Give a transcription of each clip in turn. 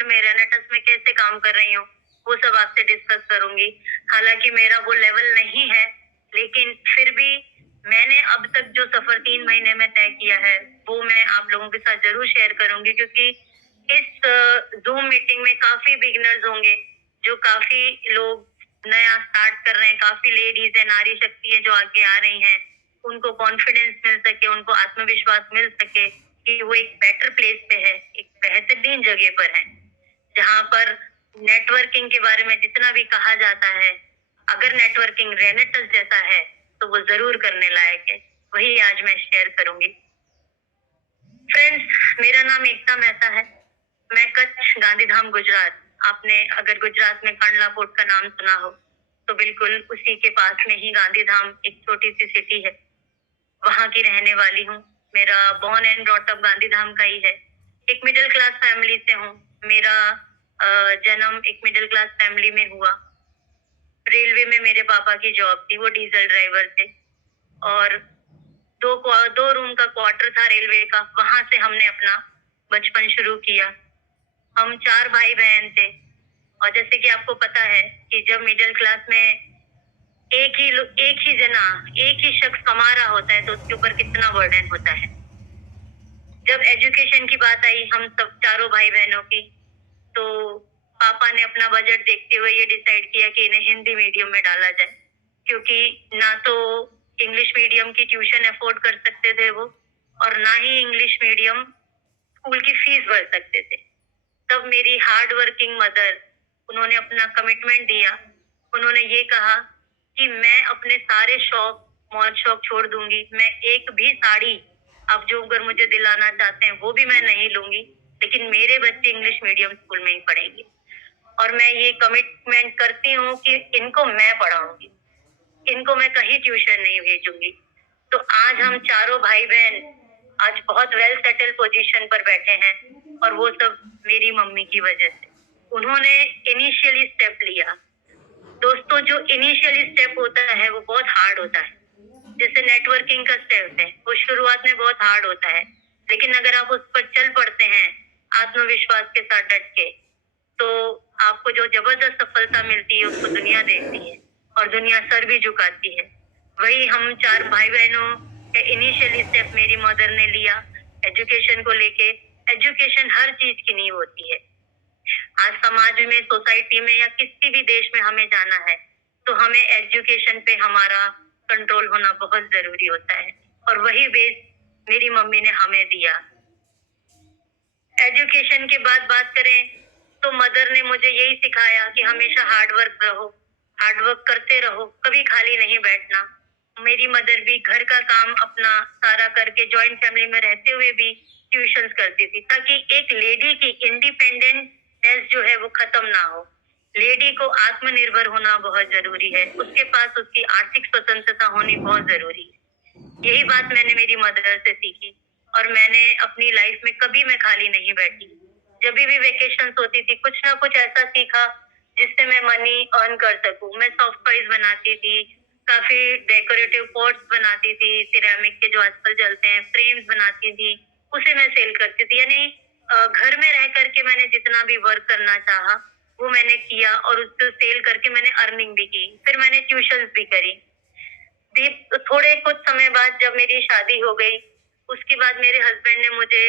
Field में रेनेटस में कैसे काम कर रही हूँ, वो सब आपसे डिस्कस करूंगी। हालांकि मेरा वो लेवल नहीं है, लेकिन फिर भी मैंने अब तक जो सफर 3 महीने में तय किया है वो मैं आप लोगों के साथ जरूर शेयर करूंगी, क्योंकि इस जूम मीटिंग में काफी बिगिनर्स होंगे, जो काफी लोग नया स्टार्ट कर रहे हैं, काफी लेडीज है, नारी शक्ति है जो आगे आ रही हैं, उनको कॉन्फिडेंस मिल सके, उनको आत्मविश्वास मिल सके कि वो एक बेटर प्लेस पे है, एक बेहतरीन जगह पर है, जहाँ पर नेटवर्किंग के बारे में जितना भी कहा जाता है, अगर नेटवर्किंग रेनेटस जैसा है तो वो जरूर करने लायक है। वही आज मैं शेयर करूंगी। फ्रेंड्स, मेरा नाम एकता मेहता है। मैं कच्छ, गांधीधाम, गुजरात। आपने अगर गुजरात में कांडला पोर्ट का नाम सुना हो तो बिल्कुल उसी के पास में ही गांधीधाम एक छोटी सी सिटी है, वहां की रहने वाली हूँ। मेरा born and brought up Gandhidham का ही है। एक मिडिल क्लास फैमिली से हूँ। मेरा जन्म एक मिडिल क्लास फैमिली में हुआ। रेलवे में मेरे पापा की जॉब थी, वो डीजल ड्राइवर थे, और दो रूम का क्वार्टर था रेलवे का, वहां से हमने अपना बचपन शुरू किया। हम 4 भाई बहन थे, और जैसे कि आपको पता है कि जब मिडिल क्लास में एक ही शख्स कमा रहा होता है तो उसके ऊपर कितना बर्डन होता है। जब एजुकेशन की बात आई हम सब चारों भाई बहनों की, तो पापा ने अपना बजट देखते हुए ये डिसाइड किया कि इन्हें हिंदी मीडियम में डाला जाए, क्योंकि ना तो इंग्लिश मीडियम की ट्यूशन अफोर्ड कर सकते थे वो, और ना ही इंग्लिश मीडियम स्कूल की फीस भर सकते थे। तब मेरी हार्ड वर्किंग मदर, उन्होंने अपना कमिटमेंट दिया। उन्होंने ये कहा कि मैं अपने सारे शौक, मौज शौक छोड़ दूंगी। मैं एक भी साड़ी आप जो अगर मुझे दिलाना चाहते हैं वो भी मैं नहीं लूंगी, लेकिन मेरे बच्चे इंग्लिश मीडियम स्कूल में ही पढ़ेंगे, और मैं ये कमिटमेंट करती हूँ कि इनको मैं पढ़ाऊंगी, इनको मैं कहीं ट्यूशन नहीं भेजूंगी। तो आज हम चारों भाई बहन आज बहुत वेल सेटल पोजीशन पर बैठे हैं, और वो सब मेरी मम्मी की वजह से। उन्होंने इनिशियली स्टेप लिया। दोस्तों, जो इनिशियली स्टेप होता है वो बहुत हार्ड होता है। जैसे नेटवर्किंग का स्टेप है, वो शुरुआत में बहुत हार्ड होता है, लेकिन अगर आप उस पर चल पड़ते हैं आत्मविश्वास के साथ डट के, तो आपको जो जबरदस्त सफलता मिलती है उसको दुनिया देखती है, और दुनिया सर भी झुकाती है। वही हम 4 भाई बहनों का इनिशियली स्टेप मेरी मदर ने लिया एजुकेशन को लेके। एजुकेशन हर चीज की नींव होती है। आज समाज में, सोसाइटी में, या किसी भी देश में हमें जाना है तो हमें एजुकेशन पे हमारा कंट्रोल होना बहुत जरूरी होता है, और वही बेस मेरी मम्मी ने हमें दिया। एजुकेशन के बाद बात करें तो मदर ने मुझे यही सिखाया कि हमेशा हार्ड वर्क करते रहो, कभी खाली नहीं बैठना। मेरी मदर भी घर का काम अपना सारा करके जॉइंट फैमिली में रहते हुए भी ट्यूशंस करती थी, ताकि एक लेडी की इंडिपेंडेंटनेस जो है वो खत्म ना हो। लेडी को आत्मनिर्भर होना बहुत जरूरी है, उसके पास उसकी आर्थिक स्वतंत्रता होनी बहुत जरूरी है। यही बात मैंने मेरी मदर से सीखी, और मैंने अपनी लाइफ में कभी मैं खाली नहीं बैठी। जब भी वेकेशन होती थी कुछ ना कुछ ऐसा सीखा जिससे मैं मनी अर्न कर सकूं। मैं सॉफ्ट टॉयज बनाती थी, काफी डेकोरेटिव पॉट्स बनाती थी, सिरेमिक के जो आजकल चलते हैं, फ्रेम्स बनाती थी, उसे मैं सेल करती थी। यानी घर में रह करके मैंने जितना भी वर्क करना चाहा वो मैंने किया, और उसको सेल करके मैंने अर्निंग भी की। फिर मैंने ट्यूशंस भी करी। थोड़े कुछ समय बाद जब मेरी शादी हो गई, उसके बाद मेरे हस्बैंड ने मुझे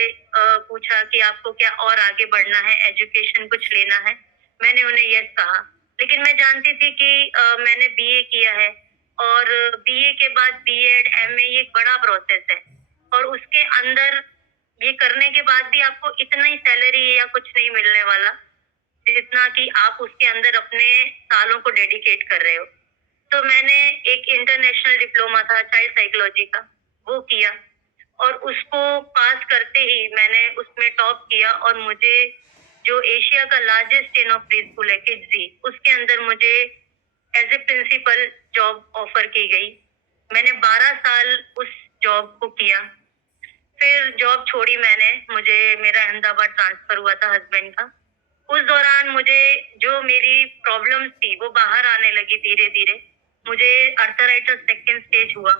पूछा कि आपको क्या और आगे बढ़ना है, एजुकेशन कुछ लेना है। मैंने उन्हें यस कहा, लेकिन मैं जानती थी कि मैंने बीए किया है, और बीए के बाद बीएड, एमए, ये एक बड़ा प्रोसेस है, और उसके अंदर ये करने के बाद भी आपको इतना ही सैलरी या कुछ नहीं मिलने वाला जितना कि आप उसके अंदर अपने सालों को डेडिकेट कर रहे हो। तो मैंने एक इंटरनेशनल डिप्लोमा था चाइल्ड साइकोलॉजी का, वो किया, और उसको पास करते ही मैंने उसमें टॉप किया, और मुझे जो एशिया का largest chain of preschool है किड्जी, उसके अंदर मुझे as a principal job offer की गई। मैंने 12 साल उस जॉब को किया। फिर जॉब छोड़ी मैंने, मुझे मेरा अहमदाबाद ट्रांसफर हुआ था हस्बैंड का। उस दौरान मुझे जो मेरी प्रॉब्लम्स थी वो बाहर आने लगी धीरे धीरे। मुझे अर्थराइटिस सेकंड स्टेज हुआ,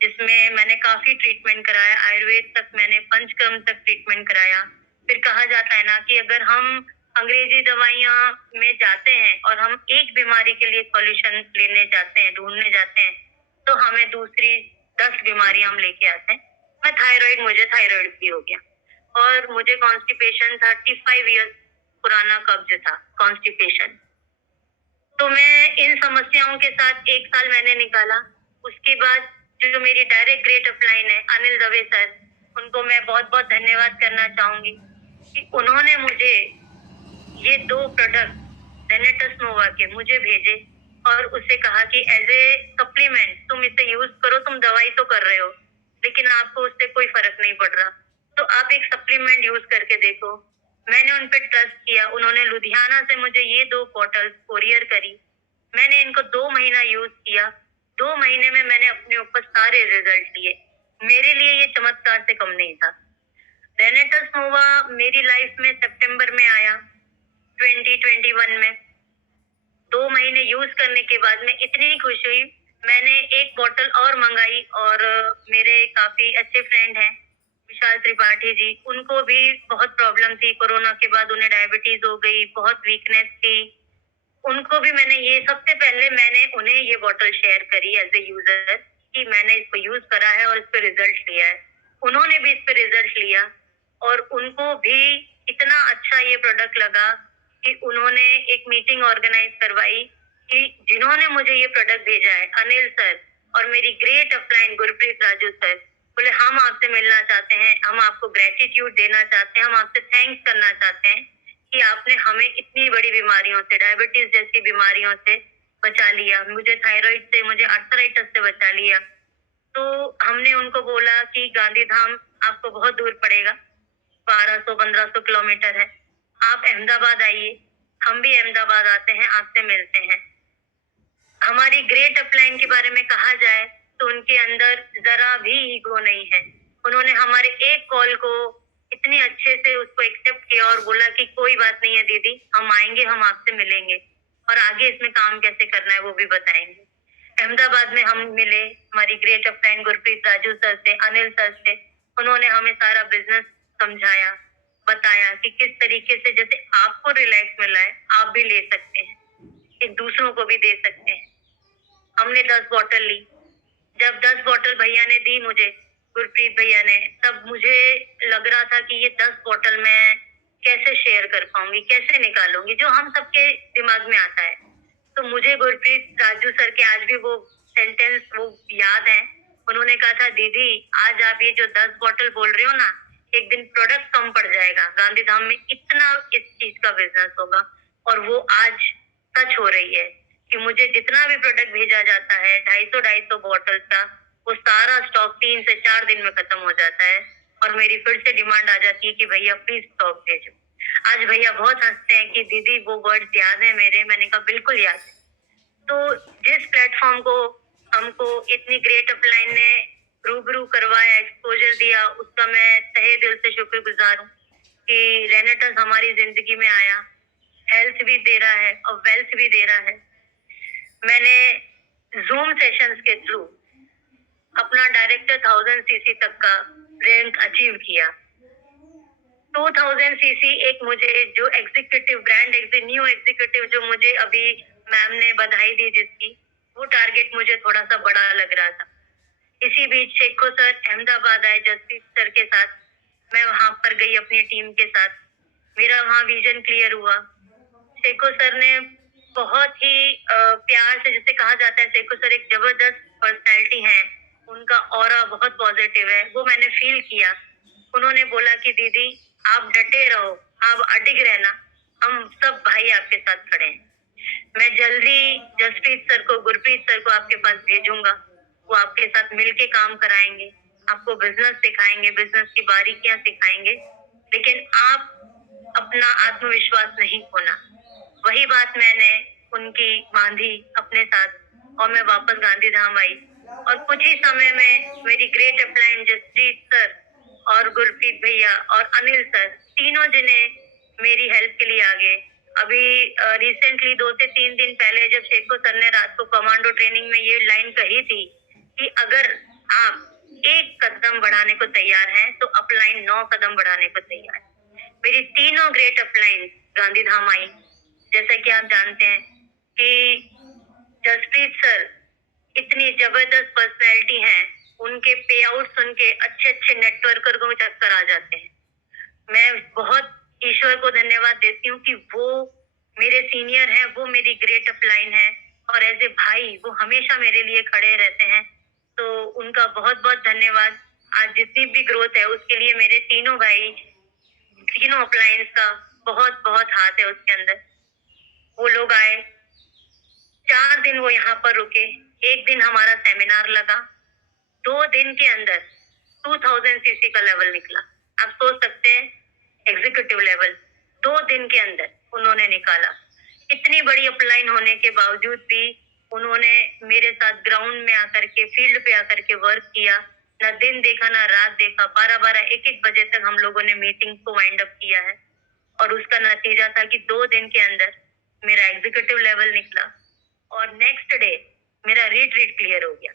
जिसमें मैंने काफी ट्रीटमेंट कराया, आयुर्वेद तक, मैंने पंचकर्म तक ट्रीटमेंट कराया। फिर कहा जाता है ना कि अगर हम अंग्रेजी दवाइयाँ में जाते हैं और हम एक बीमारी के लिए सॉल्यूशन लेने जाते हैं, ढूँढने जाते हैं, तो हमें दूसरी 10 बीमारियाँ हम लेके आते हैं। मुझे थायराइड भी हो गया और मुझे कॉन्स्टिपेशन 35 इयर्स पुराना कब्ज था, कॉन्स्टिपेशन। तो मैं इन समस्याओं के साथ 1 साल मैंने निकाला। उसके बाद जो मेरी डायरेक्ट ग्रेट अपलाइन है, अनिल दवे सर, उनको मैं बहुत-बहुत धन्यवाद करना चाहूँगी कि उन्होंने मुझे ये 2 प्रोडक्ट रेनेटस नोवा के मुझे भेजे और उससे कहा कि एज़ ए सप्लीमेंट तुम इसे यूज़ करो, तुम दवाई तो कर रहे हो, लेकिन आपको उससे कोई फ़र्क नहीं पड़ रहा, तो आप एक सप्लीमेंट यूज़ करके देखो। मैंने उन पे ट्रस्ट किया, उन्होंने लुधियाना से मुझे ये 2 बॉटल्स कोरियर करी। मैंने इनको 2 महीना यूज़ किया। 2 महीने में मैंने अपने ऊपर सारे रिजल्ट लिए। मेरे लिए ये चमत्कार से कम नहीं था। रेनेटस नोवा मेरी लाइफ में सितंबर में आया 2021 में। 2 महीने यूज करने के बाद मैं इतनी खुश हुई, मैंने 1 बॉटल और मंगाई और मेरे काफी अच्छे फ्रेंड हैं विशाल त्रिपाठी जी, उनको भी बहुत प्रॉब्लम थी कोरोना के बाद, उन्हें डायबिटीज हो गई, बहुत वीकनेस थी। उनको भी सबसे पहले मैंने उन्हें ये बॉटल शेयर करी एज ए यूजर कि मैंने इसको यूज करा है और इस पे रिजल्ट लिया है। उन्होंने भी इस पे रिजल्ट लिया और उनको भी इतना अच्छा ये प्रोडक्ट लगा कि उन्होंने एक मीटिंग ऑर्गेनाइज करवाई कि जिन्होंने मुझे ये प्रोडक्ट भेजा है, अनिल सर और मेरी great upline Gurpreet Raju sir, बोले हम आपसे मिलना चाहते हैं, हम आपको ग्रेटिट्यूड देना चाहते हैं, हम आपसे थैंक्स करना चाहते हैं कि आपने हमें इतनी बड़ी बीमारियों से, डायबिटीज जैसी बीमारियों से बचा लिया, मुझे थायराइड से, मुझे आर्थराइटिस से बचा लिया। तो हमने उनको बोला कि गांधीधाम आपको बहुत दूर पड़ेगा, 1200-1500 किलोमीटर है, आप अहमदाबाद आइए, हम भी अहमदाबाद आते हैं, आपसे मिलते हैं। हमारी ग्रेट अपलाइन के बारे में कहा जाए तो उनके अंदर जरा भी ईगो नहीं है। उन्होंने हमारे एक कॉल को इतनी अच्छे से उसको एक्सेप्ट किया और बोला कि कोई बात नहीं है दीदी, हम आएंगे, हम आपसे मिलेंगे और आगे इसमें काम कैसे करना है वो भी बताएंगे। अहमदाबाद में हम मिले हमारी great upline Gurpreet Raju sir से, अनिल सर से। उन्होंने हमें सारा बिजनेस समझाया, बताया कि किस तरीके से जैसे आपको रिलैक्स मिला है आप भी ले सकते हैं, एक दूसरों को भी दे सकते हैं। हमने 10 बॉटल ली। जब 10 बॉटल भैया ने दी मुझे, गुरप्रीत भैया ने, तब मुझे लग रहा था कि ये 10 बॉटल मैं कैसे शेयर कर पाऊंगी, कैसे निकालूंगी, जो हम सबके दिमाग में आता है। तो मुझे गुरप्रीत राजू सर के आज भी वो सेंटेंस वो याद है। उन्होंने कहा था दीदी आज आप ये जो 10 बॉटल बोल रहे हो ना, एक दिन प्रोडक्ट कम पड़ जाएगा, गांधीधाम में इतना इस चीज का बिजनेस होगा। और वो आज सच हो रही है कि मुझे जितना भी प्रोडक्ट भेजा जाता है 250-250 बॉटल का, वो सारा स्टॉक 3 से 4 दिन में खत्म हो जाता है और मेरी फिर से डिमांड आ जाती है कि भैया प्लीज स्टॉक भेजो। आज भैया बहुत हंसते हैं कि दीदी वो वर्ड्स याद है मेरे, मैंने कहा बिल्कुल याद है। तो जिस प्लेटफॉर्म को हमको इतनी ग्रेट अपलाइन ने रूबरू करवाया, एक्सपोजर दिया, उसका मैं तहे दिल से शुक्रगुजार हूँ कि रेनेटस हमारी जिंदगी में आया, हेल्थ भी दे रहा है और वेल्थ भी दे रहा है। मैंने जूम सेशंस के थ्रू अपना डायरेक्टर 1000 सीसी तक का रैंक अचीव किया। 2000 सीसी एक मुझे जो एग्जीक्यूटिव न्यू एग्जीक्यूटिव जो मुझे अभी मैम ने बधाई दी जिसकी, वो टारगेट मुझे थोड़ा सा बड़ा लग रहा था। इसी बीच शेखो सर अहमदाबाद आए जसप्रीत सर के साथ, मैं वहां पर गई अपनी टीम के साथ, मेरा वहां विजन क्लियर हुआ। शेखो सर ने बहुत ही प्यार से, जिसे कहा जाता है, शेखो सर एक जबरदस्त पर्सनैलिटी है, उनका ऑरा बहुत पॉजिटिव है, वो मैंने फील किया। उन्होंने बोला कि दीदी आप डटे रहो, आप अडिग रहना, हम सब भाई आपके साथ खड़े हैं। मैं जल्दी जसप्रीत सर को, गुरप्रीत सर को आपके पास भेजूंगा, वो आपके साथ मिलके काम कराएंगे, आपको बिजनेस सिखाएंगे, बिजनेस की बारीकियां सिखाएंगे, लेकिन आप अपना आत्मविश्वास नहीं खोना। वही बात मैंने उनकी बांधी अपने साथ और मैं वापस गांधीधाम आई और कुछ ही समय में मेरी ग्रेट अपलाइन जसप्रीत सर और गुरप्रीत भैया और अनिल सर, तीनों जने मेरी हेल्प के लिए आ गए। अभी रिसेंटली 2 से 3 दिन पहले जब शेखो सर ने रात को कमांडो ट्रेनिंग में ये लाइन कही थी कि अगर आप 1 कदम बढ़ाने को तैयार हैं तो अपलाइन 9 कदम बढ़ाने को तैयार है। मेरी तीनों ग्रेट अपलाइन गांधीधाम आई। जैसा कि आप जानते हैं कि जसप्रीत सर इतनी जबरदस्त पर्सनैलिटी हैं, उनके पे आउट सुन के अच्छे अच्छे नेटवर्कर को चक्कर आ जाते हैं। मैं बहुत ईश्वर को धन्यवाद देती हूँ कि वो मेरे सीनियर हैं, वो मेरी ग्रेट अपलाइन है, और एज ए भाई वो हमेशा मेरे लिए खड़े रहते हैं। तो उनका बहुत बहुत धन्यवाद। आज जितनी भी ग्रोथ है उसके लिए मेरे तीनों भाई, तीनों अपलायंस का बहुत बहुत हाथ है उसके अंदर। वो लोग आए, 4 दिन वो यहाँ पर रुके, एक दिन हमारा सेमिनार लगा, 2 दिन के अंदर 2000 सीसी का लेवल निकला। आप सोच सकते हैं, एग्जीक्यूटिव लेवल 2 दिन के अंदर उन्होंने निकाला। इतनी बड़ी अपलाइन होने के बावजूद भी उन्होंने मेरे साथ ग्राउंड में आकर के, फील्ड पे आकर के वर्क किया। ना दिन देखा ना रात देखा, 12-12 1-1 बजे तक हम लोगों ने मीटिंग को वाइंड अप किया है। और उसका नतीजा था कि 2 दिन के अंदर मेरा एग्जीक्यूटिव लेवल निकला, और नेक्स्ट डे मेरा रिट्रीट क्लियर हो गया।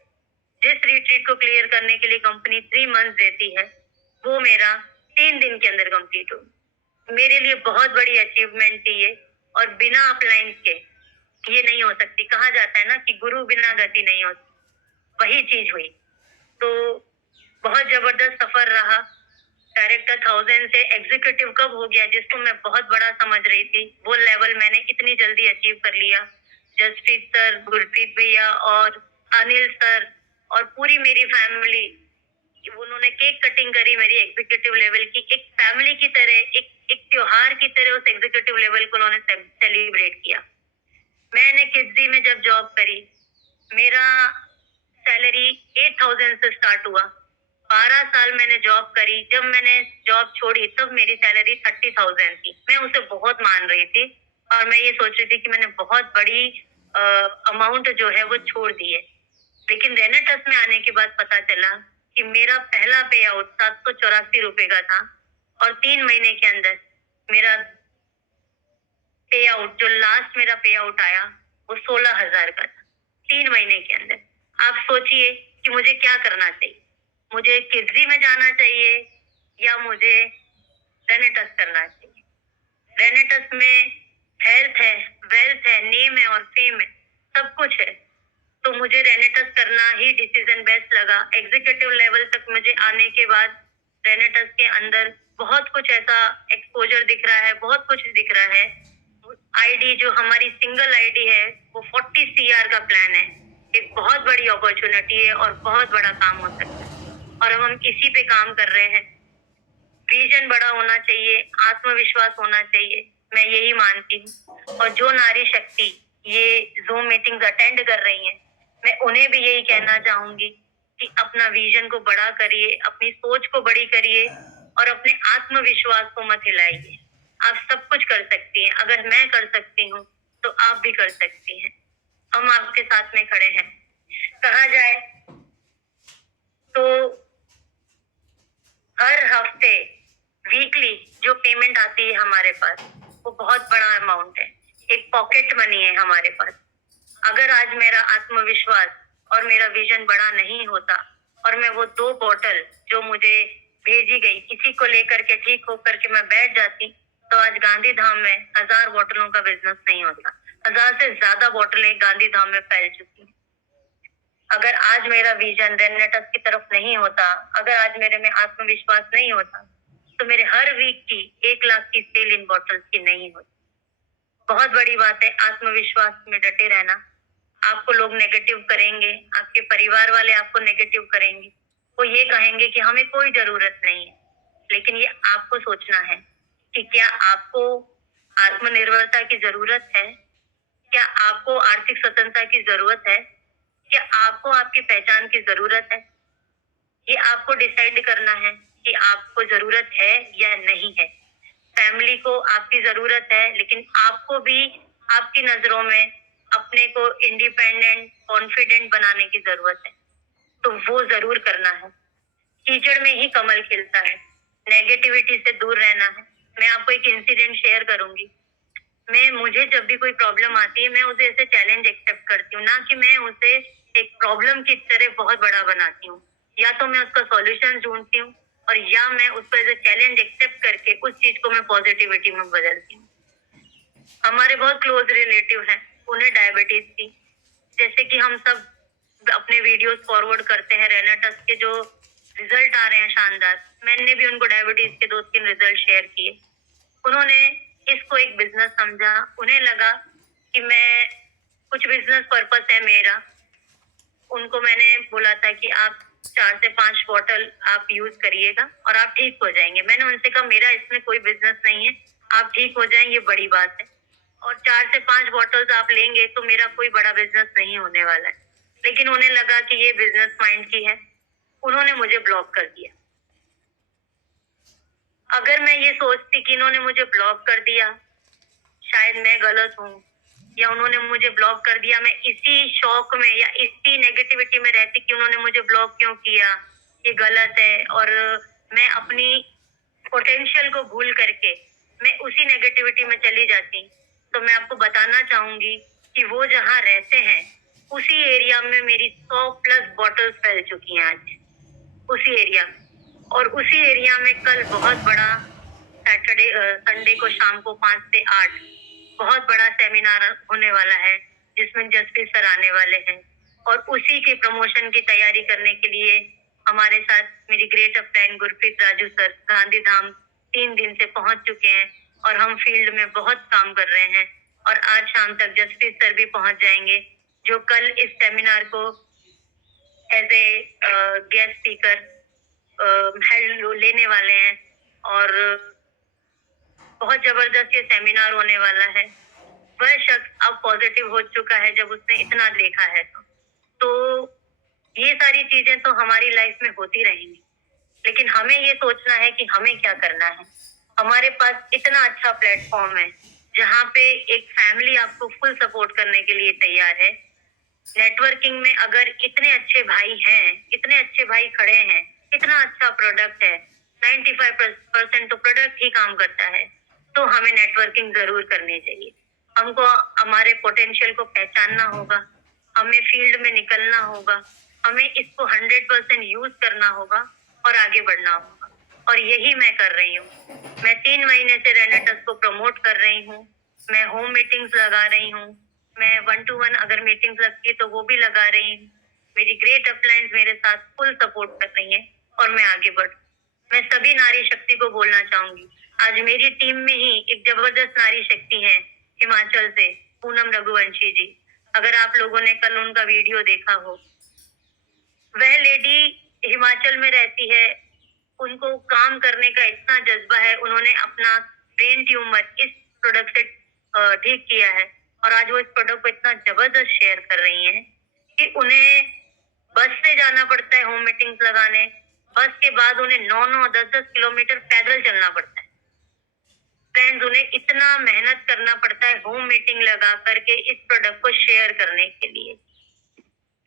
जिस रिट्रीट को क्लियर करने के लिए कंपनी 3 मंथ देती है, वो मेरा 3 दिन के अंदर कंप्लीट हो। मेरे लिए बहुत बड़ी अचीवमेंट थी ये, और बिना अपलाइन के ये नहीं हो सकती। कहा जाता है ना कि गुरु बिना गति नहीं होती, वही चीज हुई। तो बहुत जबरदस्त सफर रहा। डायरेक्टर 1000 से एग्जीक्यूटिव कब हो गया, जिसको मैं बहुत बड़ा समझ रही थी, वो लेवल मैंने इतनी जल्दी अचीव कर लिया। जसप्रीत सर, गुरप्रीत भैया और अनिल सर और पूरी मेरी फैमिली, उन्होंने केक कटिंग करी मेरी एग्जीक्यूटिव लेवल की। एक फैमिली की तरह, एक त्योहार की तरह उस एग्जीक्यूटिव लेवल को उन्होंने सेलिब्रेट किया। मैंने किड्जी में जब जॉब करी, मेरा सैलरी 8000 से स्टार्ट हुआ। 12 साल मैंने जॉब करी। जब मैंने जॉब छोड़ी तब मेरी सैलरी 30,000 थी। मैं उसे बहुत मान रही थी, और मैं ये सोच रही थी कि मैंने बहुत बड़ी अमाउंट जो है वो छोड़ दी है। लेकिन रेनेटस में आने के बाद पता चला कि मेरा पहला पे आउट 784 रुपए का था, और 3 महीने के अंदर मेरा पे आउट, जो लास्ट मेरा पे आउट आया, वो 16,000 का था 3 महीने के अंदर। आप सोचिए कि मुझे क्या करना चाहिए। मुझे किड्जी में जाना चाहिए या मुझे रेनेटस करना चाहिए। रेनेटस में हेल्थ है, वेल्थ है, नेम है और फेम है, सब कुछ है। तो मुझे रेनेटस करना ही डिसीजन बेस्ट लगा। एग्जीक्यूटिव लेवल तक मुझे आने के बाद रेनेटस के अंदर बहुत कुछ ऐसा एक्सपोजर दिख रहा है, बहुत कुछ दिख रहा है। आईडी जो हमारी सिंगल आईडी है, वो 40 CR का प्लान है। एक बहुत बड़ी अपॉर्चुनिटी है और बहुत बड़ा काम हो सकता है, और हम इसी पे काम कर रहे हैं। विजन बड़ा होना चाहिए, आत्मविश्वास होना चाहिए, मैं यही मानती हूँ। और जो नारी शक्ति ये जूम मीटिंग्स अटेंड कर रही हैं, मैं उन्हें भी यही कहना चाहूंगी कि अपना विजन को बड़ा करिए, अपनी सोच को बड़ी करिए, और अपने आत्मविश्वास को मत हिलाइए। आप सब कुछ कर सकती हैं। अगर मैं कर सकती हूँ तो आप भी कर सकती हैं। हम आपके साथ में खड़े हैं। कहा जाए तो हर हफ्ते वीकली जो पेमेंट आती है हमारे पास, वो बहुत बड़ा अमाउंट है, एक पॉकेट मनी है हमारे पास। अगर आज मेरा आत्मविश्वास और मेरा विजन बड़ा नहीं होता, और मैं वो 2 बॉटल जो मुझे भेजी गई किसी को लेकर के ठीक होकर के मैं बैठ जाती, तो आज गांधीधाम में 1000 बॉटलों का बिजनेस नहीं होता। 1000 से ज्यादा बोतलें गांधीधाम में फैल चुकी हैं। अगर आज मेरा विजन रेनेटस की तरफ नहीं होता, अगर आज मेरे में आत्मविश्वास नहीं होता, तो मेरे हर वीक की 1 लाख की सेल इन बॉटल्स की नहीं होती। बहुत बड़ी बात है आत्मविश्वास में डटे रहना। आपको लोग नेगेटिव करेंगे, आपके परिवार वाले आपको नेगेटिव करेंगे, वो ये कहेंगे कि हमें कोई जरूरत नहीं है। लेकिन ये आपको सोचना है कि क्या आपको आत्मनिर्भरता की जरूरत है, क्या आपको आर्थिक स्वतंत्रता की जरूरत है, क्या आपको आपकी पहचान की जरूरत है। ये आपको डिसाइड करना है कि आपको जरूरत है या नहीं है। फैमिली को आपकी जरूरत है, लेकिन आपको भी आपकी नजरों में अपने को इंडिपेंडेंट, कॉन्फिडेंट बनाने की जरूरत है। तो वो जरूर करना है। कीचड़ में ही कमल खिलता है। नेगेटिविटी से दूर रहना है। मैं आपको एक इंसिडेंट शेयर करूंगी। मुझे जब भी कोई प्रॉब्लम आती है, मैं उसे ऐसे चैलेंज एक्सेप्ट करती हूँ, ना कि मैं उसे एक प्रॉब्लम की तरह बहुत बड़ा बनाती हूँ। या तो मैं उसका सॉल्यूशन ढूंढती हूँ, और या मैं उसको एज ए चैलेंज एक्सेप्ट करके उस चीज को मैं पॉजिटिविटी में बदलती हूँ। हमारे बहुत क्लोज रिलेटिव हैं, उन्हें डायबिटीज थी। जैसे कि हम सब अपने वीडियोस फॉरवर्ड करते हैं रेनेटस के जो रिजल्ट आ रहे हैं शानदार, मैंने भी उनको डायबिटीज के 2-3 रिजल्ट शेयर किए। उन्होंने इसको एक बिजनेस समझा, उन्हें लगा कि मैं कुछ बिजनेस पर्पस है मेरा। उनको मैंने बोला था कि आप 4 से 5 बॉटल आप यूज करिएगा और आप ठीक हो जाएंगे। मैंने उनसे कहा मेरा इसमें कोई बिजनेस नहीं है, आप ठीक हो जाएं ये बड़ी बात है, और 4 से 5 बॉटल्स आप लेंगे तो मेरा कोई बड़ा बिजनेस नहीं होने वाला है। लेकिन उन्हें लगा कि ये बिजनेस माइंड की है, उन्होंने मुझे ब्लॉक कर दिया। अगर मैं ये सोचती कि इन्होंने मुझे ब्लॉक कर दिया, शायद मैं गलत हूँ, या उन्होंने मुझे ब्लॉक कर दिया, मैं इसी शौक में या इसी नेगेटिविटी में रहती कि उन्होंने मुझे ब्लॉक क्यों किया, ये गलत है, और मैं अपनी पोटेंशियल को भूल करके मैं उसी नेगेटिविटी में चली जाती, तो मैं आपको बताना चाहूंगी कि वो जहाँ रहते हैं उसी एरिया में मेरी 100+ बॉटल्स फैल चुकी हैं आज, उसी एरिया में। और उसी एरिया में कल बहुत बड़ा संडे को शाम को 5 से 8 बहुत बड़ा सेमिनार होने वाला है, जिसमें जसप्रीत सर आने वाले हैं, और उसी के प्रमोशन की तैयारी करने के लिए हमारे साथ मेरी great upline Gurpreet Raju sir Gandhidham 3 दिन से पहुंच चुके हैं, और हम फील्ड में बहुत काम कर रहे हैं। और आज शाम तक जसप्रीत सर भी पहुंच जाएंगे, जो कल इस सेमिनार को एज ए गेस्ट स्पीकर लेने वाले हैं। और बहुत जबरदस्त ये सेमिनार होने वाला है। वह शख्स अब पॉजिटिव हो चुका है जब उसने इतना देखा है, तो ये सारी चीजें तो हमारी लाइफ में होती रहेंगी, लेकिन हमें ये सोचना है कि हमें क्या करना है। हमारे पास इतना अच्छा प्लेटफॉर्म है जहाँ पे एक फैमिली आपको फुल सपोर्ट करने के लिए तैयार है। नेटवर्किंग में अगर इतने अच्छे भाई हैं, इतने अच्छे भाई खड़े हैं, इतना अच्छा प्रोडक्ट है, 95% तो प्रोडक्ट ही काम करता है, तो हमें नेटवर्किंग जरूर करनी चाहिए। हमको हमारे पोटेंशियल को पहचानना होगा, हमें फील्ड में निकलना होगा, हमें इसको 100% यूज करना होगा और आगे बढ़ना होगा। और यही मैं कर रही हूँ। मैं 3 महीने से रेनेटस को प्रमोट कर रही हूँ। मैं होम मीटिंग्स लगा रही हूँ, मैं 1-to-1 अगर मीटिंग्स लगती है तो वो भी लगा रही हूँ। मेरी ग्रेट अपलाइंस मेरे साथ फुल सपोर्ट कर रही है और मैं आगे बढ़। मैं सभी नारी शक्ति को बोलना चाहूंगी, आज मेरी टीम में ही एक जबरदस्त नारी शक्ति है हिमाचल से, पूनम रघुवंशी जी। अगर आप लोगों ने कल उनका वीडियो देखा हो, वह लेडी हिमाचल में रहती है, उनको काम करने का इतना जज्बा है, उन्होंने अपना ब्रेन ट्यूमर इस प्रोडक्ट से ठीक किया है, और आज वो इस प्रोडक्ट को इतना जबरदस्त शेयर कर रही हैं कि उन्हें बस से जाना पड़ता है होम मीटिंग्स लगाने, बस के बाद उन्हें 9-9, 10-10 किलोमीटर पैदल चलना पड़ता है। फ्रेंड्स, उन्हें इतना मेहनत करना पड़ता है होम मीटिंग लगा करके इस प्रोडक्ट को शेयर करने के लिए,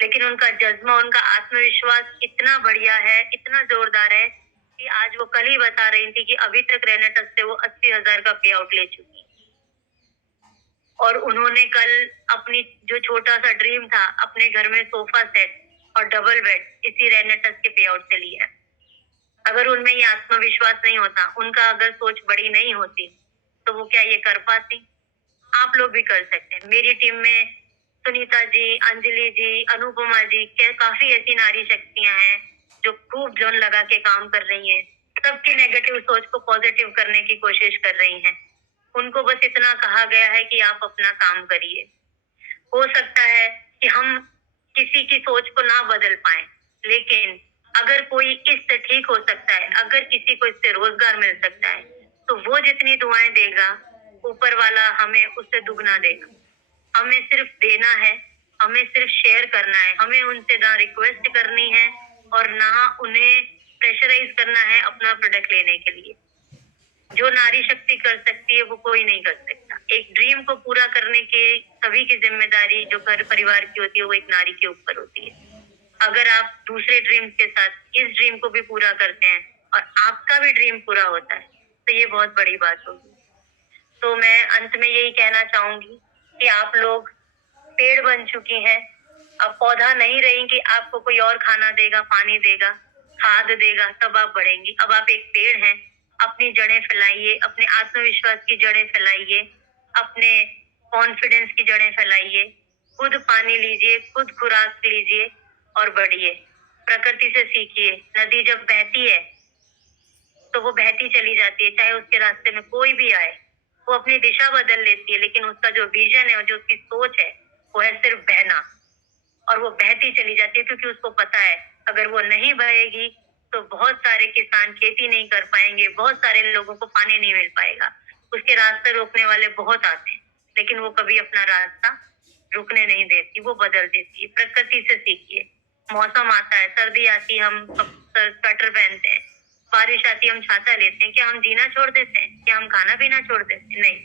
लेकिन उनका जज्बा, उनका आत्मविश्वास इतना बढ़िया है, इतना जोरदार है कि आज वो कल ही बता रही थी कि अभी तक रेनेटस से वो 80,000 का पे आउट ले चुकी है। और उन्होंने कल अपनी जो छोटा सा ड्रीम था, अपने घर में सोफा सेट और डबल बेड, इसी रेनेटस के पे आउट से लिया। अगर उनमें ये आत्मविश्वास नहीं होता, उनका अगर सोच बड़ी नहीं होती, तो वो क्या ये कर पाती? आप लोग भी कर सकते हैं। मेरी टीम में सुनीता जी, अंजलि जी, अनुपमा जी, काफी ऐसी नारी शक्तियां हैं जो खूब जोन लगा के काम कर रही हैं, सबकी नेगेटिव सोच को पॉजिटिव करने की कोशिश कर रही हैं। उनको बस इतना कहा गया है कि आप अपना काम करिए। हो सकता है कि हम किसी की सोच को ना बदल पाए, लेकिन अगर कोई इससे ठीक हो सकता है, अगर किसी को इससे रोजगार मिल सकता है, तो वो जितनी दुआएं देगा, ऊपर वाला हमें उससे दुगना देगा। हमें सिर्फ देना है, हमें सिर्फ शेयर करना है, हमें उनसे ना रिक्वेस्ट करनी है और ना उन्हें प्रेशराइज करना है अपना प्रोडक्ट लेने के लिए। जो नारी शक्ति कर सकती है वो कोई नहीं कर सकता। एक ड्रीम को पूरा करने के सभी की जिम्मेदारी जो घर परिवार की होती है, वो एक नारी के ऊपर होती है। अगर आप दूसरे ड्रीम के साथ इस ड्रीम को भी पूरा करते हैं और आपका भी ड्रीम पूरा होता है, तो ये बहुत बड़ी बात होगी। तो मैं अंत में यही कहना चाहूंगी कि आप लोग पेड़ बन चुकी हैं, अब पौधा नहीं रहेंगी, आपको कोई और खाना देगा, पानी देगा, खाद देगा, तब आप बढ़ेंगी। अब आप एक पेड़ हैं, अपनी जड़ें फैलाइए, अपने आत्मविश्वास की जड़ें फैलाइए, अपने कॉन्फिडेंस की जड़ें फैलाइए, खुद पानी लीजिए, खुद खुराक लीजिए और बढ़िए। प्रकृति से सीखिए। नदी जब बहती है तो वो बहती चली जाती है, चाहे उसके रास्ते में कोई भी आए। वो अपनी दिशा बदल लेती है, लेकिन उसका जो विजन है और जो उसकी सोच है, वो है सिर्फ बहना। और वो बहती चली जाती है क्योंकि उसको पता है अगर वो नहीं बहेगी तो बहुत सारे किसान खेती नहीं कर पाएंगे, बहुत सारे लोगों को पानी नहीं मिल पाएगा। उसके रास्ते रोकने वाले बहुत आते हैं, लेकिन वो कभी अपना रास्ता रुकने नहीं देती, वो बदल देती है। प्रकृति से सीखिए। मौसम आता है, सर्दी आती है, हम स्वेटर पहनते हैं, बारिश आती है, हम छाता लेते हैं। क्या हम जीना छोड़ देते हैं? क्या हम खाना पीना छोड़ देते हैं? नहीं,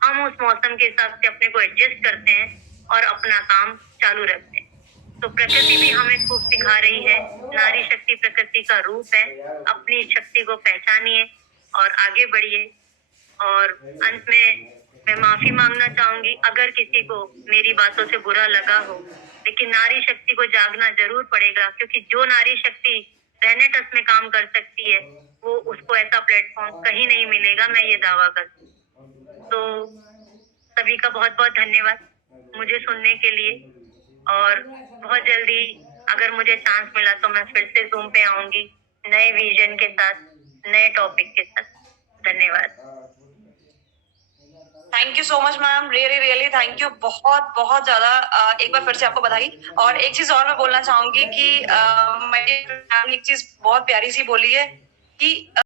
हम उस मौसम के हिसाब से अपने को एडजस्ट करते हैं और अपना काम चालू रखते हैं। तो प्रकृति भी हमें खूब सिखा रही है। नारी शक्ति प्रकृति का रूप है। अपनी शक्ति को पहचानिए और आगे बढ़िए। और अंत में मैं माफी मांगना चाहूंगी अगर किसी को मेरी बातों से बुरा लगा हो, लेकिन नारी शक्ति को जागना जरूर पड़ेगा, क्योंकि जो नारी शक्ति रहने टस में काम कर सकती है, वो उसको ऐसा प्लेटफॉर्म कहीं नहीं मिलेगा, मैं ये दावा करती हूँ। तो सभी का बहुत बहुत धन्यवाद मुझे सुनने के लिए। और बहुत जल्दी अगर मुझे चांस मिला तो मैं फिर से जूम पे आऊंगी, नए विजन के साथ, नए टॉपिक के साथ। धन्यवाद। Thank you so much ma'am, really really thank you, बहुत बहुत ज्यादा। एक बार फिर से आपको बधाई। और एक चीज और मैं बोलना चाहूंगी कि मैंने एक चीज बहुत प्यारी सी बोली है कि